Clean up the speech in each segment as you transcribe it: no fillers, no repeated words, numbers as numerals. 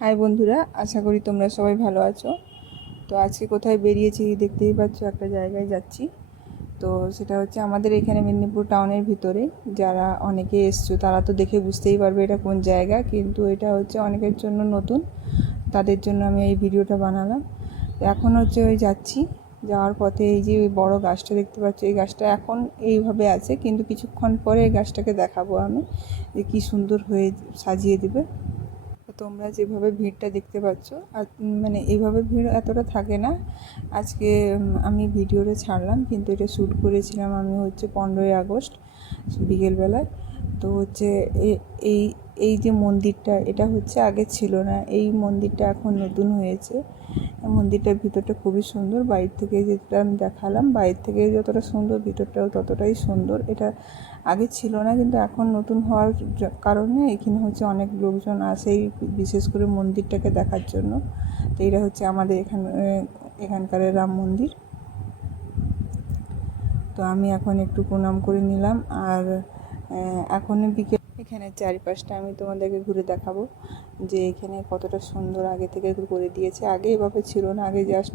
High বন্ধুরা, আশা করি তোমরা সবাই ভালো আছো। তো আজকে কোথায় বেরিয়েছি দেখতেই পাচ্ছ, একটা জায়গায় যাচ্ছি। তো সেটা হচ্ছে আমাদের এখানে মেদিনীপুর টাউনের ভিতরে। যারা অনেকে এসছো তারা তো দেখে বুঝতেই পারবে এটা কোন জায়গা, কিন্তু এটা হচ্ছে অনেকের জন্য নতুন, তাদের জন্য আমি এই ভিডিওটা বানালাম। এখন হচ্ছে ওই যাচ্ছি, যাওয়ার পথে এই যে ওই বড় গাছটা দেখতে পাচ্ছ, এই গাছটা এখন এইভাবে আছে, কিন্তু কিছুক্ষণ পরে এই গাছটাকে দেখাবো আমি যে কী সুন্দর হয়ে সাজিয়ে দেবে। তোমরা যেভাবে ভিড়টা দেখতে পাচ্ছ, আর মানে এইভাবে ভিড় এতটা থাকে না। আজকে আমি ভিডিওটা ছাড়লাম, কিন্তু এটা শ্যুট করেছিলাম আমি হচ্ছে 15ই আগস্ট বিকেলবেলায়। তো হচ্ছে এই এই যে মন্দিরটা, এটা হচ্ছে আগে ছিল না, এই মন্দিরটা এখন নতুন হয়েছে। মন্দিরটার ভিতরটা খুবই সুন্দর, বাইরে থেকে যেটা আমি দেখালাম, বাইরে থেকে যতটা সুন্দর ভিতরটাও ততটাই সুন্দর। এটা আগে ছিল না, কিন্তু এখন নতুন হওয়ার কারণে এখানে হচ্ছে অনেক লোকজন আসে বিশেষ করে মন্দিরটাকে দেখার জন্য। তো এটা হচ্ছে আমাদের এখানকার রাম মন্দির। তো আমি এখন একটু প্রণাম করে নিলাম, আর এখন বিকেল এখানে চারিপাশটা আমি তোমাদেরকে ঘুরে দেখাবো যে এখানে কতটা সুন্দর আগে থেকে করে দিয়েছে। আগে এভাবে ছিল না, আগে জাস্ট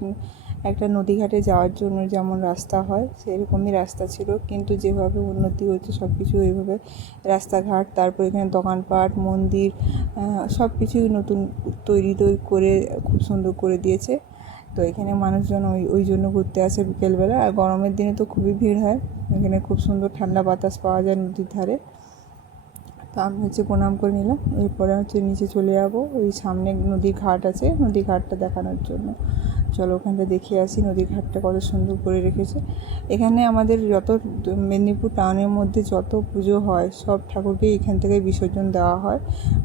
একটা নদীঘাটে যাওয়ার জন্য যেমন রাস্তা হয় সেরকমই রাস্তা ছিল, কিন্তু যেভাবে উন্নতি হচ্ছে সব কিছু এইভাবে রাস্তাঘাট, তারপর এখানে দোকানপাট, মন্দির, সব কিছুই নতুন তৈরি করে খুব সুন্দর করে দিয়েছে। তো এখানে মানুষজন ওই জন্য ঘুরতে আসে বিকেলবেলা, আর গরমের দিনে তো খুবই ভিড় হয়। এখানে খুব সুন্দর ঠান্ডা বাতাস পাওয়া যায় নদীর ধারে। তো আমি হচ্ছে প্রণাম করে নিলাম, এরপরে হচ্ছে নিচে চলে যাবো। ওই সামনে নদীর ঘাট আছে, নদীর ঘাটটা দেখানোর জন্য চলো ওখানটা দেখে আসি নদীর ঘাটটা কত সুন্দর করে রেখেছে। এখানে আমাদের যত মেদিনীপুর টাউনের মধ্যে যত পুজো হয় সব ঠাকুরকেই এখান থেকে বিসর্জন দেওয়া হয়।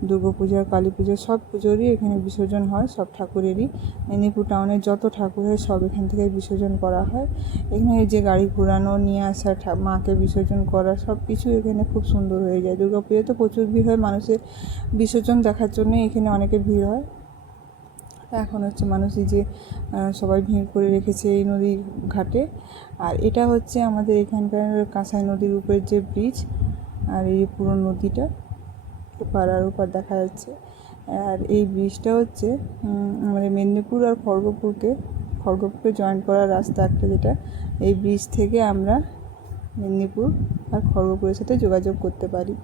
দুর্গা পূজা, কালী পূজা, সব পুজোরই এখানে বিসর্জন হয়, সব ঠাকুরেরই। মেদিনীপুর টাউনের যত ঠাকুর হয় সব এখান থেকে বিসর্জন করা হয়। এখানে যে গাড়ি ঘোরানো, নিয়ে আসা, মাকে বিসর্জন করা, সব কিছু এখানে খুব সুন্দর হয়ে যায়। দুর্গা পুজোয় তো প্রচুর ভিড় হয়, মানুষের বিসর্জন দেখার জন্য এখানে অনেকে ভিড় হয়। এখন হচ্ছে মানুষ এই যে সবাই ভিড় করে রেখেছে এই নদীর ঘাটে। আর এটা হচ্ছে আমাদের এখানকার কাঁসাই নদীর উপরের যে ব্রিজ, আর এই পুরো নদীটা পাড়ার উপর দেখা যাচ্ছে। আর এই ব্রিজটা হচ্ছে আমাদের মেদিনীপুর আর খড়গপুরকে জয়েন করার রাস্তা একটা, যেটা এই ব্রিজ থেকে আমরা মেদিনীপুর আর খড়গপুরের সাথে যোগাযোগ করতে পারি।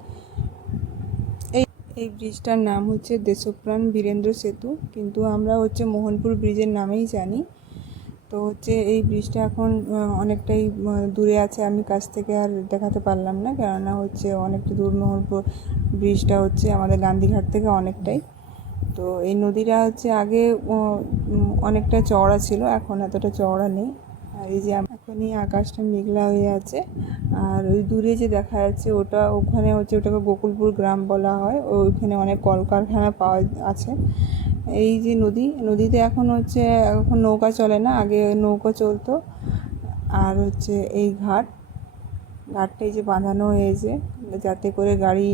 এই ব্রিজটার নাম হচ্ছে দেশপ্রাণ বীরেন্দ্র সেতু, কিন্তু আমরা হচ্ছে মোহনপুর ব্রিজের নামেই জানি। তো হচ্ছে এই ব্রিজটা এখন অনেকটাই দূরে আছে, আমি কাছ থেকে আর দেখাতে পারলাম না, কেননা হচ্ছে অনেকটা দূর। মোহনপুর ব্রিজটা হচ্ছে আমাদের গান্ধীঘাট থেকে অনেকটাই। তো এই নদীটা হচ্ছে আগে অনেকটা চওড়া ছিল, এখন এতটা চওড়া নেই। আর এই যে এখনই আকাশটা মেঘলা হয়ে আছে, আর ওই দূরে যে দেখা যাচ্ছে ওখানে হচ্ছে ওটাকে গোকুলপুর গ্রাম বলা হয়। ওইখানে অনেক কলকারখানা পাওয়া আছে। এই যে নদীতে এখন হচ্ছে এখন নৌকা চলে না, আগে নৌকা চলতো। আর হচ্ছে এই ঘাটটাই যে বাঁধানো হয়েছে যাতে করে গাড়ি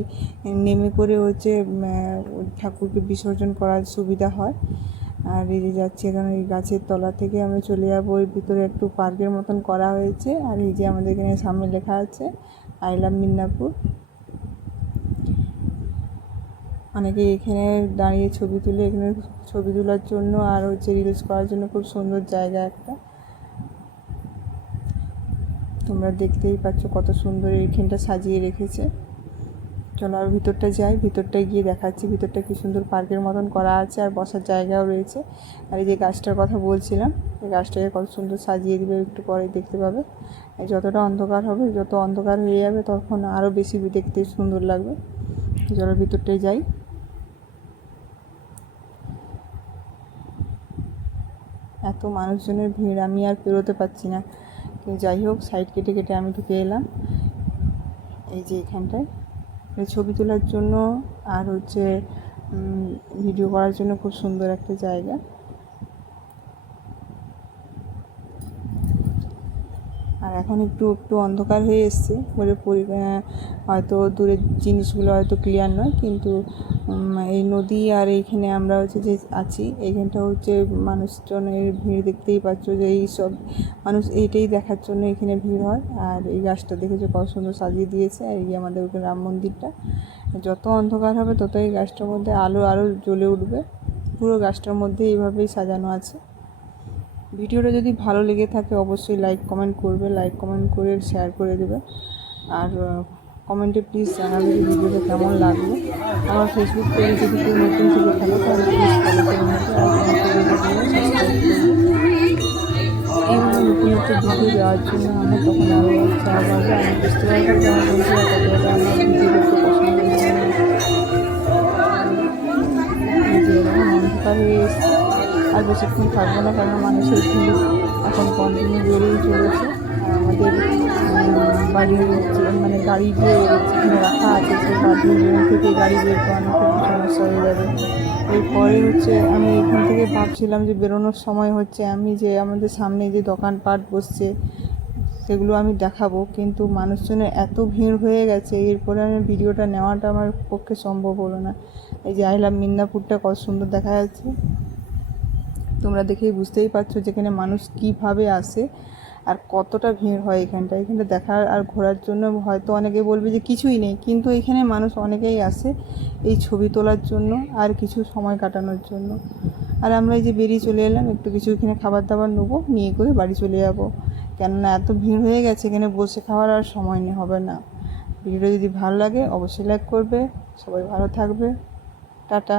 নেমে করে হচ্ছে ঠাকুরকে বিসর্জন করার সুবিধা হয়। আর এই যে যাচ্ছি এখানে এই গাছের তলা থেকে আমরা চলে যাবো, ওই ভিতরে একটু পার্কের মতন করা হয়েছে। আর এই যে আমাদের এখানে সামনে লেখা আছে আই লাভ মিদনাপুর। অনেকে এখানে দাঁড়িয়ে ছবি তুলে, এখানে ছবি তোলার জন্য আর হচ্ছে রিলস করার জন্য খুব সুন্দর জায়গা একটা। তোমরা দেখতেই পাচ্ছ কত সুন্দর এইখানটা সাজিয়ে রেখেছে। চলো আর ভিতরটা যাই, ভিতরটায় গিয়ে দেখাচ্ছি ভিতরটা কি সুন্দর পার্কের মতন করা আছে, আর বসার জায়গাও রয়েছে। আর এই যে গাছটার কথা বলছিলাম, এই গাছটাকে কত সুন্দর সাজিয়ে দিবে, একটু পরে দেখতে পাবে। যতটা অন্ধকার হবে, যত অন্ধকার হয়ে যাবে তখন আরও বেশি দেখতে সুন্দর লাগবে। চলো ভিতরটায় যাই। এত মানুষজনের ভিড়, আমি আর পেরোতে পারছি না। তো যাই হোক, সাইড কেটে কেটে আমি ঢুকে এলাম এই যে এখানটায় ছবি তোলার জন্য, আর হচ্ছে ভিডিও করার জন্য খুব সুন্দর একটা জায়গা। আর এখন একটু একটু অন্ধকার হয়ে এসছে বলে হয়তো দূরের জিনিসগুলো হয়তো ক্লিয়ার নয়, কিন্তু এই নদী আর এইখানে আমরা হচ্ছে যে আছি, এইখানটা হচ্ছে মানুষজনের ভিড় দেখতেই পাচ্ছ, যে এই সব মানুষ এইটাই দেখার জন্য এখানে ভিড় হয়। আর এই গাছটা দেখেছো কত সুন্দর সাজিয়ে দিয়েছে। আর এই আমাদের ওখানে রাম মন্দিরটা, যত অন্ধকার হবে তত এই গাছটার মধ্যে আলো আরও জ্বলে উঠবে। পুরো গাছটার মধ্যে এইভাবেই সাজানো আছে। ভিডিওটা যদি ভালো লেগে থাকে অবশ্যই লাইক কমেন্ট করবে, লাইক কমেন্ট করে শেয়ার করে দেবে। আর কমেন্টে প্লিজ জানাবে যে ভিডিওটা কেমন লাগলো। আমার ফেসবুক পেজে যদি কেউ নতুন থেকে থাকে তাহলে প্লিজ ফলো করে নেবে আর সাবস্ক্রাইব করবে। এইভাবে নতুন নতুন ভিডিও দেওয়ার জন্য আমার তখন আরও উৎসাহ বাড়বে। আমি বুঝতে পারবো যে আমার বন্ধুরা কতটা আমার ভিডিও দেখতে পছন্দ করে। যে এরকম অন্ধকার হয়ে এসছে, আর বেশিক্ষণ থাকবো না, কারণ মানুষের ভিড় এখন কন্টিনিউ বেড়েই চলেছে। আর আমাদের বাড়ির মানে গাড়ি যে যেখানে রাখা আছে সেই বাড়ির রুম থেকে গাড়ি বের করানো খুব সমস্যা হয়ে যাবে। এরপরে আমি এখান থেকে ভাবছিলাম যে বেরোনোর সময় আমি যে আমাদের সামনে যে দোকানপাট বসছে সেগুলো আমি দেখাবো, কিন্তু মানুষজনের এত ভিড় হয়ে গেছে, এরপরে আমি ভিডিওটা নেওয়াটা আমার পক্ষে সম্ভব হলো না। এই যে আই লাভ মিদনাপুরটা কত সুন্দর দেখা যাচ্ছে, তোমরা দেখেই বুঝতেই পারছো যেখানে মানুষ কীভাবে আসে আর কতটা ভিড় হয় এখানটা দেখার আর ঘোরার জন্য। হয়তো অনেকে বলবে যে কিছুই নেই, কিন্তু এখানে মানুষ অনেকেই আসে এই ছবি তোলার জন্য আর কিছু সময় কাটানোর জন্য। আর আমরা এই যে বেরিয়ে চলে এলাম, একটু কিছু এখানে খাবার দাবার নেবো, নিয়ে করে বাড়ি চলে যাবো, কেননা এত ভিড় হয়ে গেছে এখানে বসে খাওয়ার আর সময় হবে না। ভিডিওটা যদি ভালো লাগে অবশ্যই লাইক করবে। সবাই ভালো থাকবে, টাটা।